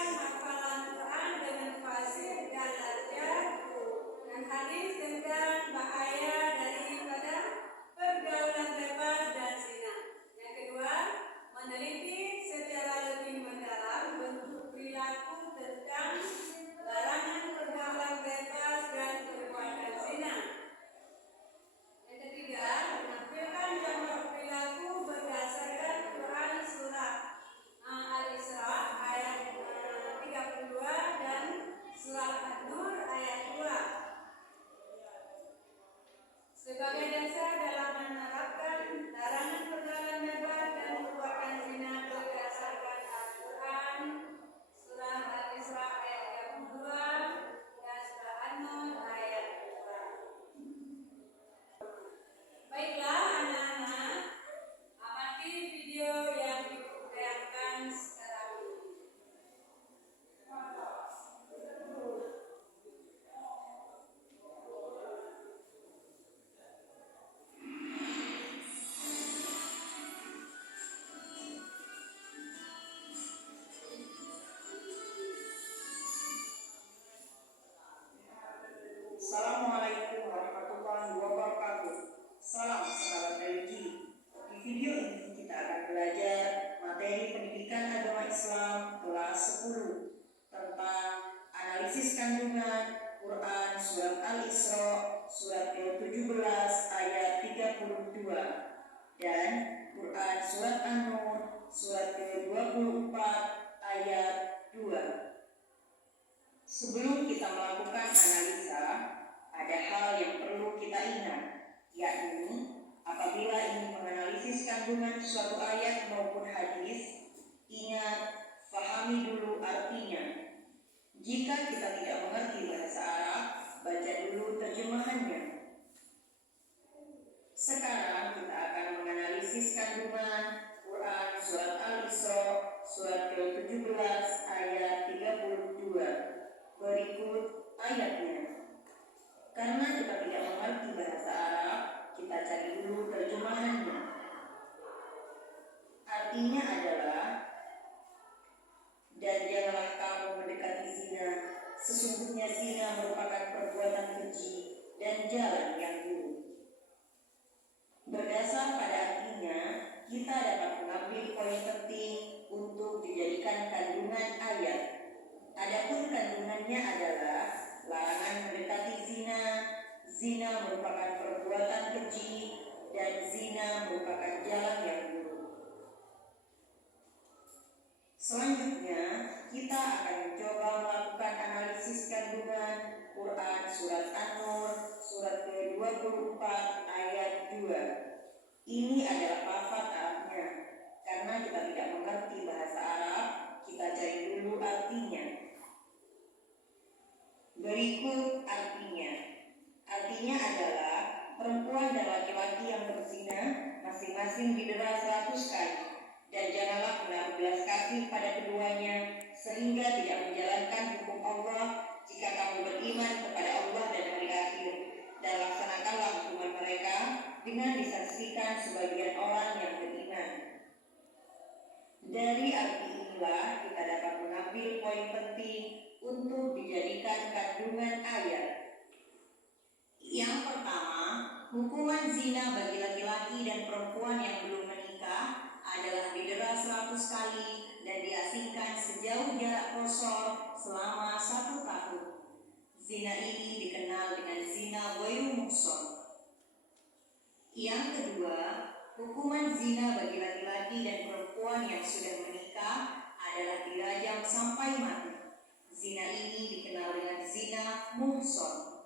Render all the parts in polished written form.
menyampaikan hafalan Quran dengan fasih dan lancar, dan hadis tentang bahaya daripada pergaulan bebas dan zina. Yang kedua, meneliti secara lebih mendalam bentuk perilaku tentang larangan pergaulan bebas dan perbuatan zina. Yang ketiga, menampilkan contoh perilaku berdasarkan Quran surat Al-Isra ayat 32 dan surat An-Nur ayat 2 sebagai dasar dalam menerapkan larangan pergaulan bebas dan perbuatan zina berdasarkan Al-Quran surah Al-Isra ayat 32 dan surah An-Nur ayat 2. Baiklah anak-anak, amati video yang ditayangkan sekarang ini. Assalamualaikum warahmatullahi wabarakatuh. Salam sahabat religi. Di video ini kita akan belajar materi pendidikan agama Islam kelas 10 tentang analisis kandungan Quran surat Al-Isra surat ke-17 ayat 32 dan Quran surat An-Nur surat ke-24 ayat 2. Sebelum kita melakukan analisa, ada hal yang perlu kita ingat, yakni apabila ingin menganalisis kandungan suatu ayat maupun hadis, ingat, pahami dulu artinya. Jika kita tidak mengerti bahasa Arab, baca dulu terjemahannya. Sekarang kita akan menganalisis kandungan Quran surat Al-Isra surat ke-17 ayat 32. Berikut ayatnya. Karena kita tidak mengerti bahasa Arab, kita cari dulu terjemahannya. Artinya adalah, dan janganlah kamu mendekati zina, sesungguhnya zina merupakan perbuatan keji dan jalan yang buruk. Berdasar pada artinya, kita dapat mengambil poin penting untuk dijadikan kandungan ayat. Adapun kandungannya adalah larangan mendekati zina, zina merupakan perbuatan keji, dan zina merupakan jalan yang buruk. Selanjutnya, kita akan mencoba melakukan analisis kandungan Quran surat An-Nur surat ke-24 ayat 2. Ini adalah lafaz Arabnya. Karena kita tidak mengerti bahasa Arab, kita cari dulu artinya. Berikut artinya. Artinya adalah perempuan dan laki-laki yang berzina masing-masing didera 100 kali, dan janganlah menaruh belas kasih pada keduanya sehingga tidak menjalankan hukum Allah jika kamu beriman kepada Allah dan hari akhir, dan laksanakanlah hukuman mereka dengan disaksikan sebagian orang yang beriman. Dari arti inilah kita dapat mengambil poin penting untuk dijadikan kandungan ayat. Yang pertama, hukuman zina bagi laki-laki dan perempuan yang belum menikah adalah didera 100 kali dan diasingkan sejauh jarak kosor selama 1 tahun. Zina ini dikenal dengan zina ghairu muhsan. Yang kedua, hukuman zina bagi laki-laki dan perempuan yang sudah menikah adalah dirajam sampai mati. Zina ini dikenal dengan zina muhsan.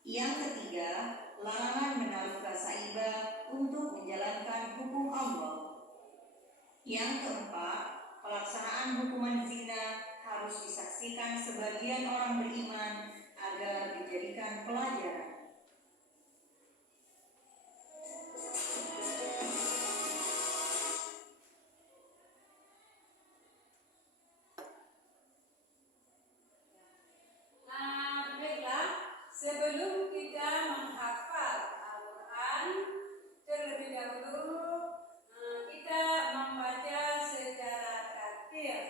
Yang ketiga, larangan menaruh rasa iba untuk menjalankan hukum Allah. Yang keempat, pelaksanaan hukuman zina harus disaksikan sebagian orang beriman agar dijadikan pelajaran. Sebelum kita menghafal Al-Quran, terlebih dahulu kita membaca secara tartil.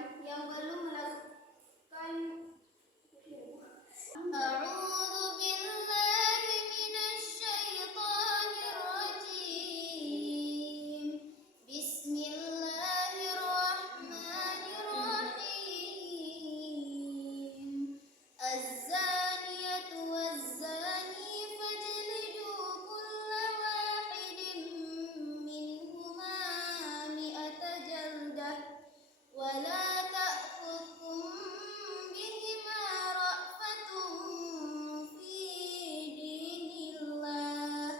perempuan yang belum melakukan A'udzu billahi minasyaitonir rajim. Bismillahirrahmanirrahim. Az-zaniyatu waz-zani fajlidu kulla wahidin minhuma mi'ata jaldah wa la ta'khudhukum bihima ra'fatun fi dinillah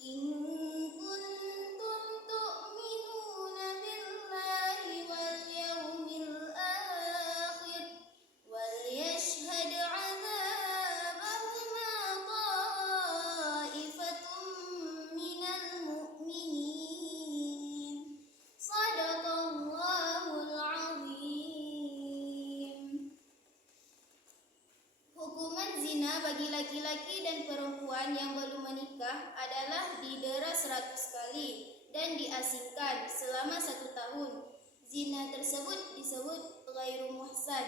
in kuntum tu'minuna billahi wal yawmil akhir wal yashhad 'adzabahuma ta'ifatun minal mu'minin. Shadaqallahul 'azim. Hukuman zina bagi laki-laki dan perempuan yang belum menikah adalah didera 100 kali dan diasingkan selama 1 tahun. Zina tersebut disebut ghairu muhsan.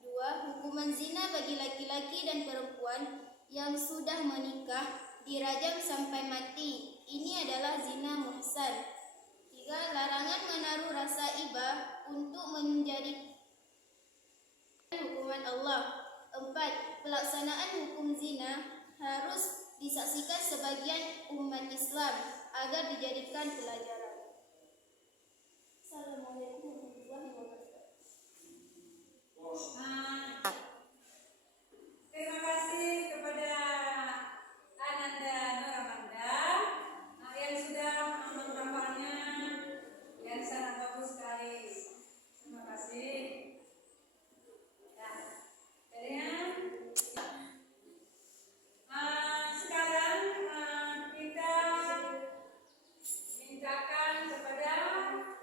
2. Hukuman zina bagi laki-laki dan perempuan yang sudah menikah dirajam sampai mati. Ini adalah zina muhsan. 3. Larangan menaruh rasa iba untuk menjadi hukuman Allah. 4. Pelaksanaan hukum zina harus disaksikan sebagian umat Islam agar dijadikan pelajaran. Assalamualaikum warahmatullahi wabarakatuh. Terima kasih kepada Ananda Nuramanda yang sudah menghafalnya yang sangat bagus sekali. Terima kasih. Nah, sekarang kita mintakan kepada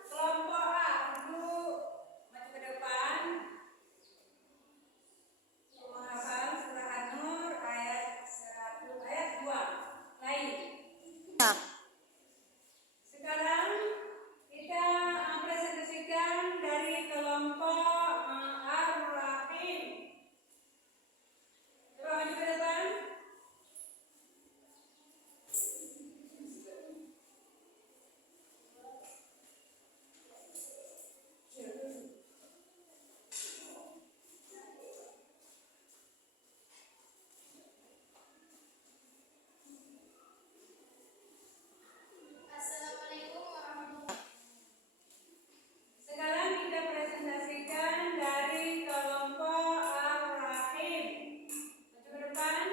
kelompok A untuk maju ke depan menghafal surah An-Nur ayat 100 ayat 2 lain. Sekarang kita presentasikan dari kelompok Ar-Rahim. Coba maju ke depan. Assalamualaikum warahmatullahi Sekarang kita presentasikan dari kelompok Ar-Rahim. Maju ke depan.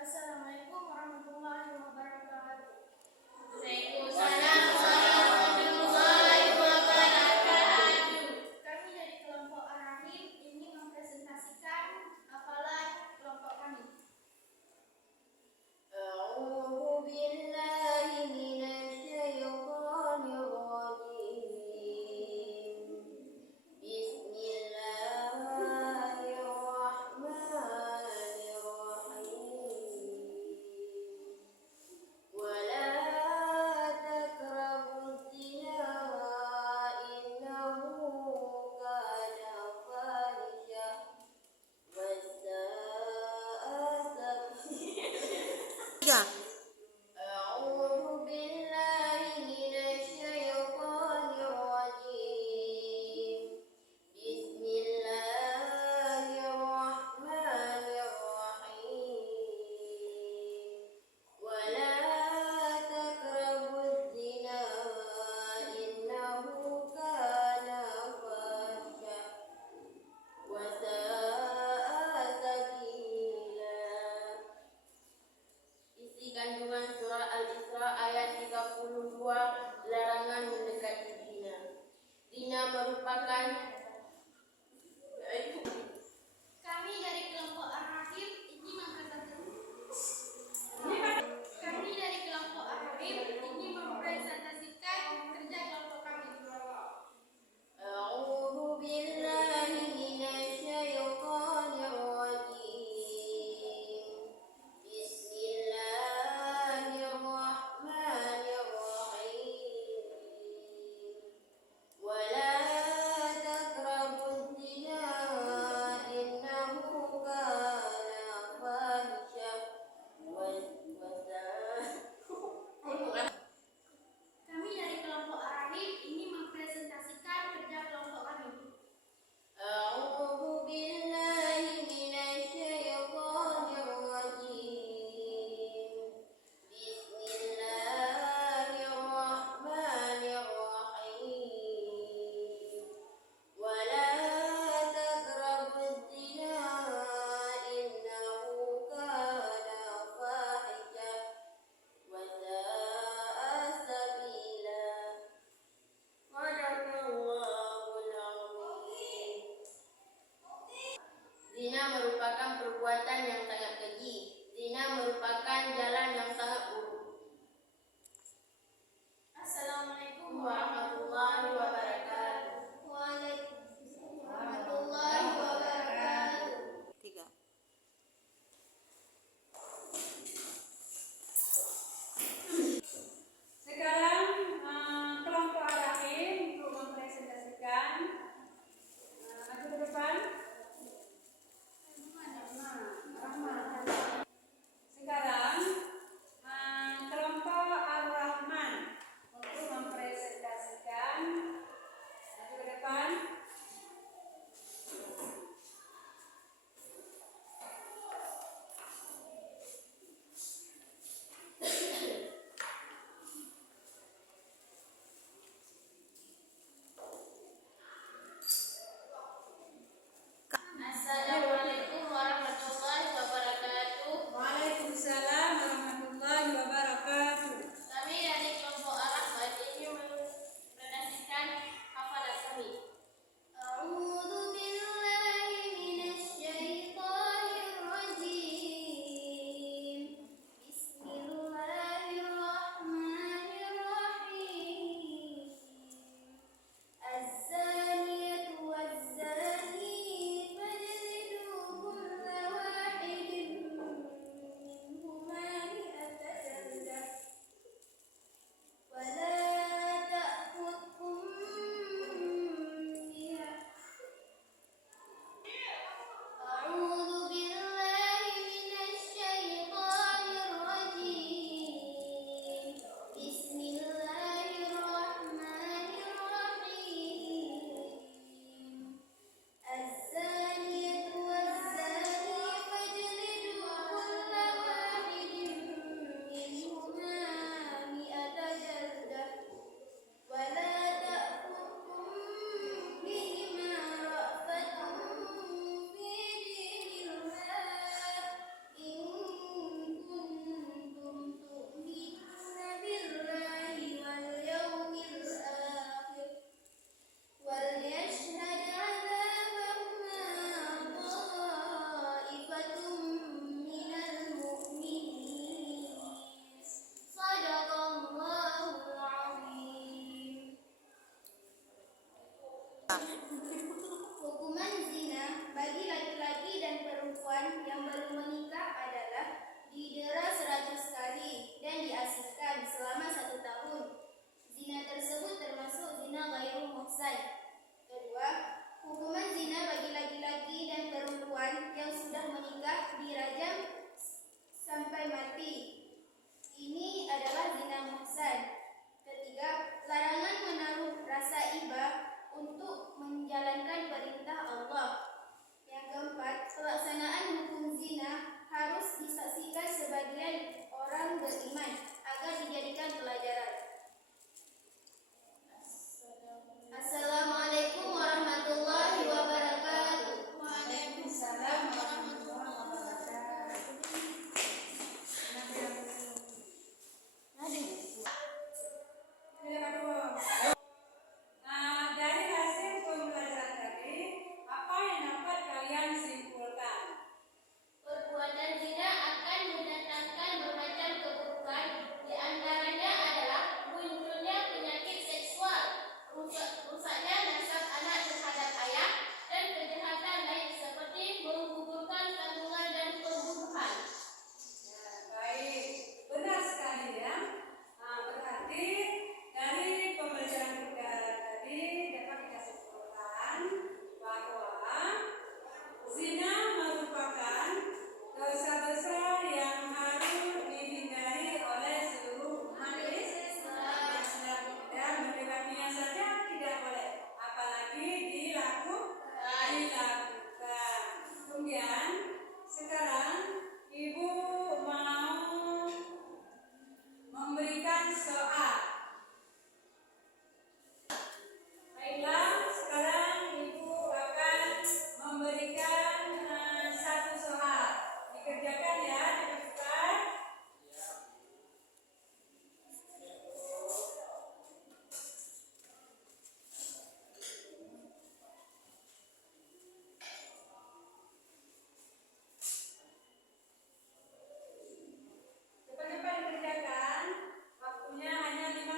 Assalamualaikum warahmatullahi wabarakatuh. Kami dari kelompok Ar-Rahim ingin mempresentasikan hafalan kelompok kami. A'udzu billahi minasyaitonir rajim. Bismillahirrahmanirrahim. Wala taqrabuz zina innahu kana fahisha wa sa'a sabila. A'udzu billahi minasyaitonir rajim. Bismillahirrahmanirrahim. Wala taqrabuz zina innahu kana fahisha wa sa'a sabila. Isi kandungan surah Al-Isra ayat 32, larangan mendekati zina. Zina merupakan Kami dari kelompok Ar-Rahim ingin mempresentasikan kerja kelompok Sekarang kelompok Ar-Rahim untuk mempresentasikan maju ke depan. Sekarang kelompok Ar-Rahman untuk mempresentasikan maju ke depan. Assalamualaikum warahmatullahi wabarakatuh. Waalaikumsalam warahmatullahi wabarakatuh. Kami dari kelompok Ar-Rahman ingin mempresentasikan hafalan kami. A'udzu billahi minasyaitonir rajim. Bismillahirrahmanirrahim. Az-zaniyatu waz-zani fajlidu kulla wahidin minhuma mi'ata jaldah. ولا تأخذكم بها أعوذ بالله من الشيطان الرجيم بسم الله الرحمن الرحيم الزانية والزاني فاجلدوا كل واحد منهما مئة جلدة ولا تأخذكم بهما رأفة في دين الله إن كنتم تؤمنون بالله واليوم الآخر وليشهد عذابهما طائفة من المؤمنين صدق الله العظيم. Hukuman zina bagi laki-laki dan perempuan yang belum menikah adalah didera 100 kali dan diasingkan selama 1 tahun. Zina tersebut termasuk zina ghairu muhsan. Kedua, hukuman zina bagi laki-laki dan perempuan yang sudah menikah dirajam sampai mati. Ini adalah zina muhsan. Ketiga, larangan menaruh rasa iba untuk menjalankan perintah Allah. Yang keempat, pelaksanaan hukum zina harus disaksikan sebagian orang beriman agar dijadikan pelajaran. Assalamualaikum warahmatullahi wabarakatuh. Waalaikumsalam warahmatullahi wabarakatuh. Dari hasil pembelajaran tadi, apa yang dapat kalian simpulkan? Perbuatan zina akan mendatangkan bermacam keburukan, di antaranya adalah munculnya penyakit seksual, rusaknya nasab anak terhadap ayah, dan kejahatan lain seperti menggugurkan kandungan dan pembunuhan. Baik, benar sekali ya. Berarti dari pembelajaran kita tadi dapat kita simpulkan bahwa zina merupakan dosa besar yang harus dihindari oleh seluruh umat Islam, dan mendekatinya saja tidak boleh, apalagi dilakukan. Kemudian sekarang Ibu mau memberikan soal. Baiklah, sekarang Ibu akan memberikan satu soal. Dikerjakan ya, cepat-cepat. Cepat-cepat dikerjakan. Waktunya hanya 5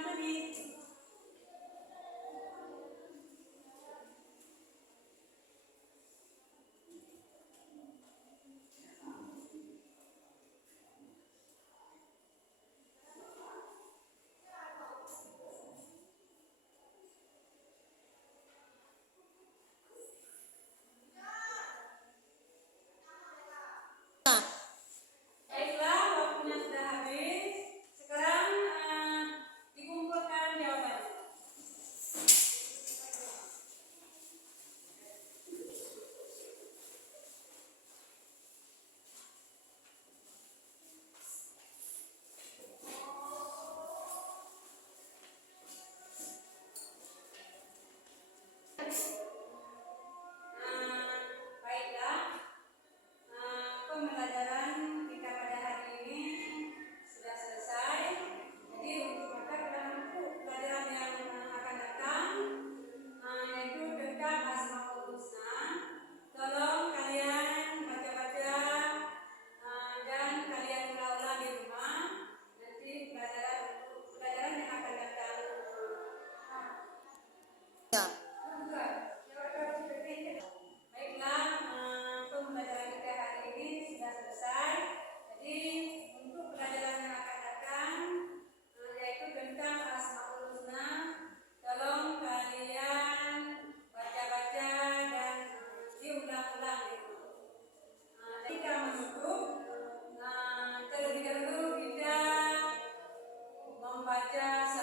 membaca